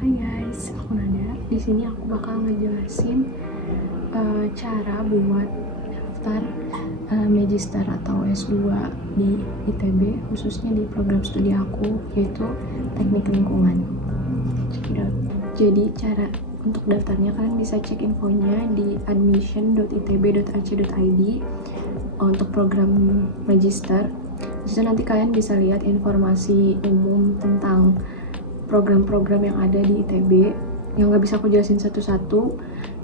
Hai guys, aku Nada. Di sini aku bakal ngejelasin cara buat daftar Magister atau S2 di ITB, khususnya di program studi aku, yaitu Teknik Lingkungan. Cekidot. Jadi cara untuk daftarnya kalian bisa cek infonya di admission.itb.ac.id untuk program Magister. Jadi nanti kalian bisa lihat informasi umum tentang program-program yang ada di ITB yang nggak bisa aku jelasin satu-satu.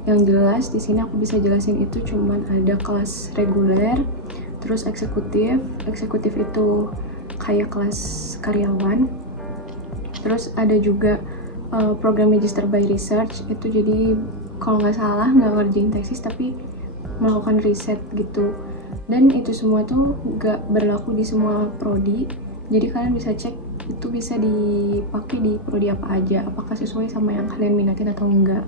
Yang jelas di sini aku bisa jelasin itu cuman ada kelas reguler, terus eksekutif itu kayak kelas karyawan, terus ada juga program Magister by Research, itu jadi kalau nggak salah nggak ngerjain tesis tapi melakukan riset gitu. Dan itu semua tuh nggak berlaku di semua prodi, jadi kalian bisa cek itu bisa dipakai di prodi apa aja, apakah sesuai sama yang kalian minatin atau enggak.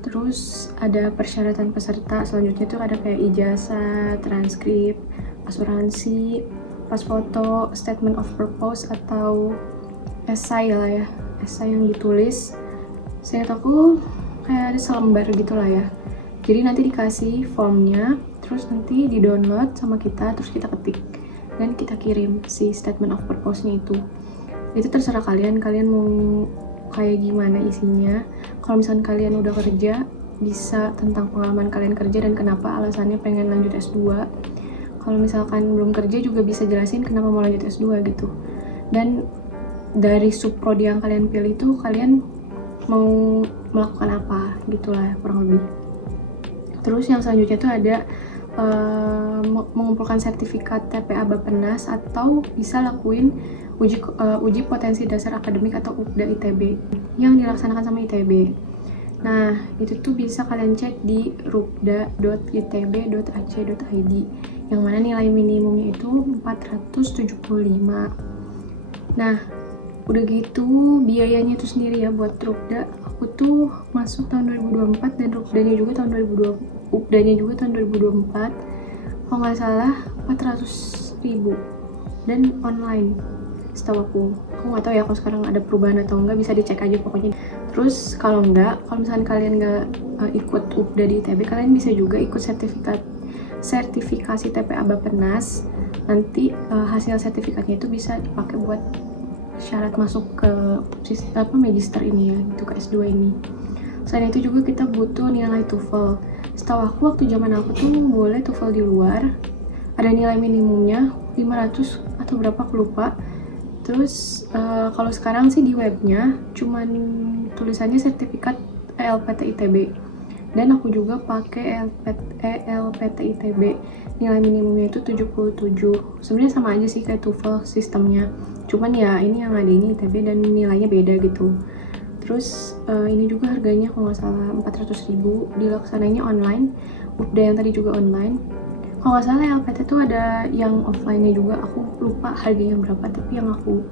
Terus ada persyaratan peserta selanjutnya tuh ada kayak ijazah, transkrip, asuransi, pas foto, statement of purpose atau esai lah ya, esai yang ditulis. Saya tahu kayak ada selembar gitu lah ya. Jadi nanti dikasih formnya, terus nanti di download sama kita, terus kita ketik dan kita kirim si statement of purpose-nya itu terserah kalian mau kayak gimana isinya. Kalau misalkan kalian udah kerja, bisa tentang pengalaman kalian kerja dan kenapa alasannya pengen lanjut S2. Kalau misalkan belum kerja juga bisa jelasin kenapa mau lanjut S2 gitu. Dan dari subprodi yang kalian pilih itu kalian mau melakukan apa gitulah kurang lebih. Terus yang selanjutnya tuh ada mengumpulkan sertifikat TPA Bappenas atau bisa lakuin uji potensi dasar akademik atau UPDA ITB yang dilaksanakan sama ITB. Nah, itu tuh bisa kalian cek di rupda.itb.ac.id yang mana nilai minimumnya itu 475. Nah, udah gitu biayanya itu sendiri ya buat rupda. Aku tuh masuk tahun 2024 dan rupdanya juga tahun 2020, UPDA-nya juga tahun 2024. Kalau nggak salah 400.000 dan online setahu aku nggak tahu ya kalau sekarang ada perubahan atau enggak, bisa dicek aja pokoknya. Terus kalau misalkan kalian nggak ikut UPDA di ITB, kalian bisa juga ikut sertifikasi TPA Bappenas. Nanti hasil sertifikatnya itu bisa dipakai buat syarat masuk ke Magister ini ya, itu ke S2 ini. Selain itu juga kita butuh nilai TOEFL. Setahu aku waktu zaman aku tuh boleh TOEFL di luar, ada nilai minimumnya 500 atau berapa aku lupa. Terus kalau sekarang sih di webnya cuman tulisannya sertifikat ELPT ITB, dan aku juga pakai ELPT ITB, nilai minimumnya itu 77. Sebenarnya sama aja sih kayak TOEFL sistemnya, cuman ya ini yang ada ini ITB dan nilainya beda gitu. Terus ini juga harganya kalau nggak salah 400.000, dilaksanainya online. UPDA yang tadi juga online. Kalau nggak salah LPT tuh ada yang offline-nya juga, aku lupa harganya berapa, tapi yang aku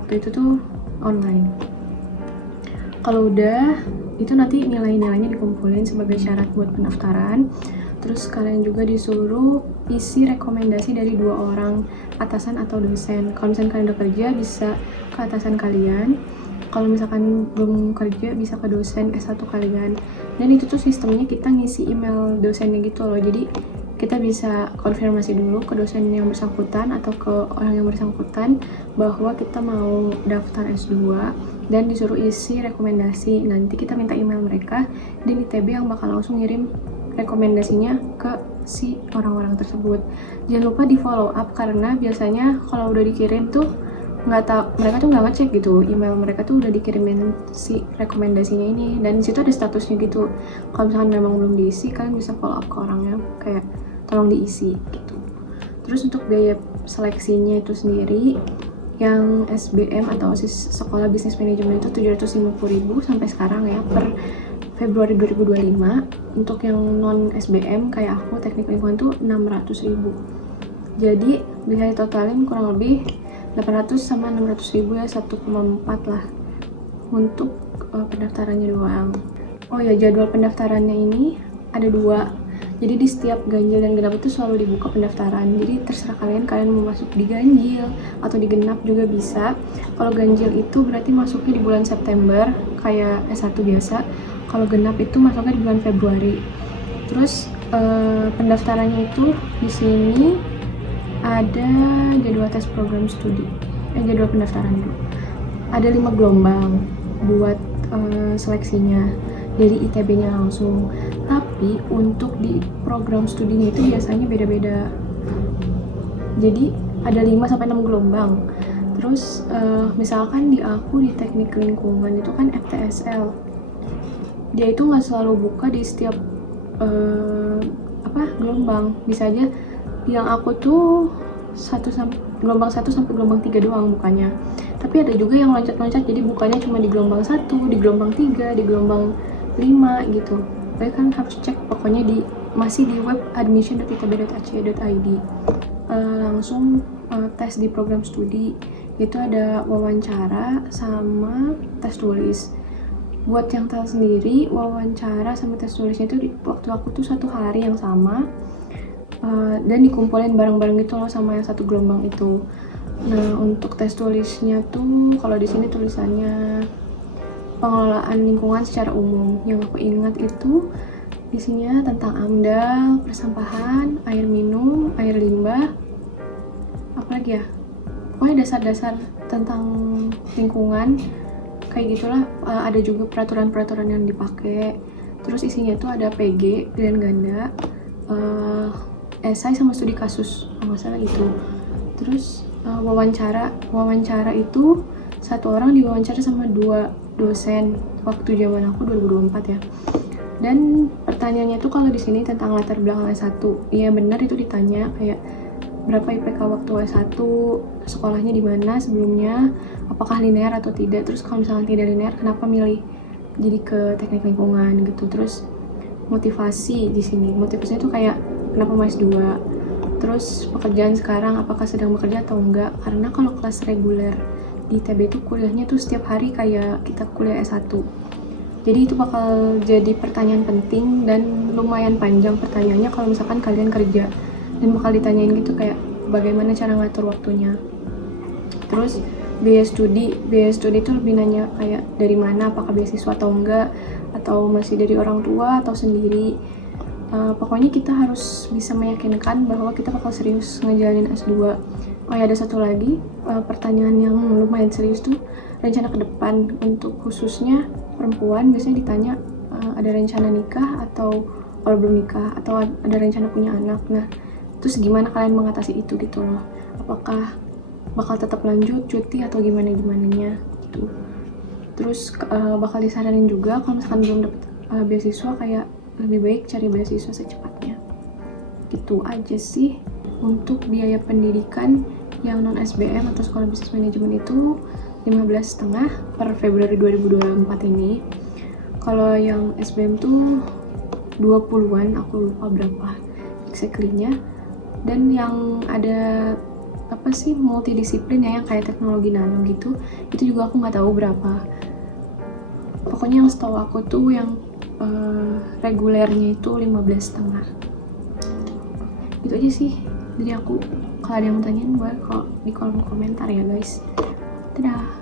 waktu itu tuh online. Kalau udah itu nanti nilai-nilainya dikumpulin sebagai syarat buat pendaftaran. Terus kalian juga disuruh isi rekomendasi dari 2 orang, atasan atau dosen. Kalau misalkan kalian udah kerja bisa ke atasan kalian, kalau misalkan belum kerja bisa ke dosen S1 kalian. Dan itu tuh sistemnya kita ngisi email dosennya gitu loh, jadi kita bisa konfirmasi dulu ke dosen yang bersangkutan atau ke orang yang bersangkutan bahwa kita mau daftar S2 dan disuruh isi rekomendasi. Nanti kita minta email mereka dan ITB yang bakal langsung ngirim rekomendasinya ke si orang-orang tersebut. Jangan lupa di follow up, karena biasanya kalau udah dikirim tuh nggak tahu, mereka tuh nggak ngecek gitu email mereka tuh udah dikirimin si rekomendasinya ini, dan disitu ada statusnya gitu. Kalau misalkan memang belum diisi, kalian bisa follow up ke orangnya kayak tolong diisi gitu. Terus untuk biaya seleksinya itu sendiri, yang SBM atau Sekolah Bisnis Manajemen itu 750.000 sampai sekarang ya, per Februari 2025. Untuk yang non SBM kayak aku Teknik Lingkungan tuh 600.000. Jadi bisa ditotalin kurang lebih 800 sama 600.000 ya, 1,4 lah untuk pendaftarannya doang. Oh ya, jadwal pendaftarannya ini ada 2. Jadi di setiap ganjil dan genap itu selalu dibuka pendaftaran. Jadi terserah kalian mau masuk di ganjil atau di genap juga bisa. Kalau ganjil itu berarti masuknya di bulan September kayak S1 biasa. Kalau genap itu masuknya di bulan Februari. Terus pendaftarannya itu di sini ada jadwal tes program studi. Jadwal pendaftaran dulu. Ada 5 gelombang buat seleksinya dari ITB-nya langsung. Tapi untuk di program studinya itu biasanya beda-beda. Jadi ada 5-6 gelombang. Terus misalkan di aku di teknik lingkungan itu kan FTSL. Dia itu nggak selalu buka di setiap gelombang. Bisa aja yang aku tuh gelombang 1 sampai gelombang 3 doang bukanya. Tapi ada juga yang loncat-loncat, jadi bukanya cuma di gelombang 1, di gelombang 3, di gelombang 5 gitu. Kalian kan harus cek pokoknya masih di web admission.itb.ac.id. Langsung tes di program studi. Itu ada wawancara sama tes tulis. Buat yang tes sendiri, wawancara sama tes tulisnya itu waktu aku tuh 1 hari yang sama. Dan dikumpulin bareng-bareng gitu loh sama yang satu gelombang itu. Nah, untuk tes tulisnya tuh kalau di sini tulisannya pengelolaan lingkungan secara umum. Yang aku ingat itu isinya tentang AMDAL, persampahan, air minum, air limbah, apalagi ya? Pokoknya dasar-dasar tentang lingkungan kayak gitulah. Ada juga peraturan-peraturan yang dipakai. Terus isinya tuh ada PG, pilihan ganda, esai sama studi kasus, nggak salah gitu. Terus wawancara itu 1 orang diwawancara sama 2 dosen waktu zaman aku 2024 ya. Dan pertanyaannya tuh kalau di sini tentang latar belakang S1. Iya benar itu ditanya kayak berapa IPK waktu S1, sekolahnya di mana sebelumnya, apakah linear atau tidak. Terus kalau misalnya tidak linear, kenapa milih jadi ke teknik lingkungan gitu. Terus motivasi di sini. Motivasinya tuh kayak kenapa mau S2. Terus pekerjaan sekarang apakah sedang bekerja atau enggak. Karena kalau kelas reguler di ITB itu kuliahnya tuh setiap hari kayak kita kuliah S1. Jadi itu bakal jadi pertanyaan penting dan lumayan panjang pertanyaannya kalau misalkan kalian kerja. Dan bakal ditanyain gitu kayak bagaimana cara ngatur waktunya. Terus biaya studi itu lebih nanya kayak dari mana, apakah beasiswa atau enggak, atau masih dari orang tua atau sendiri. Pokoknya kita harus bisa meyakinkan bahwa kita bakal serius ngejalanin S2. Oh ya, ada satu lagi pertanyaan yang lumayan serius tuh, rencana ke depan. Untuk khususnya perempuan biasanya ditanya ada rencana nikah atau kalau belum nikah, atau ada rencana punya anak. Nah, terus gimana kalian mengatasi itu gitu loh. Apakah bakal tetap lanjut cuti atau gimana-gimananya gitu. Terus bakal disaranin juga kalau misalkan belum dapet beasiswa kayak lebih baik cari beasiswa secepatnya. Gitu aja sih untuk biaya pendidikan yang non SBM atau sekolah bisnis manajemen itu 15,5 per Februari 2024 ini. Kalau yang SBM tuh 20-an, aku lupa berapa exactly-nya. Dan yang ada multidisiplin ya, yang kayak teknologi nano gitu, itu juga aku nggak tahu berapa. Pokoknya yang setahu aku tuh yang regulernya itu 15,5. Gitu aja sih dari aku. Kalau ada yang mau tanyain boleh kok di kolom komentar ya guys. Dadah.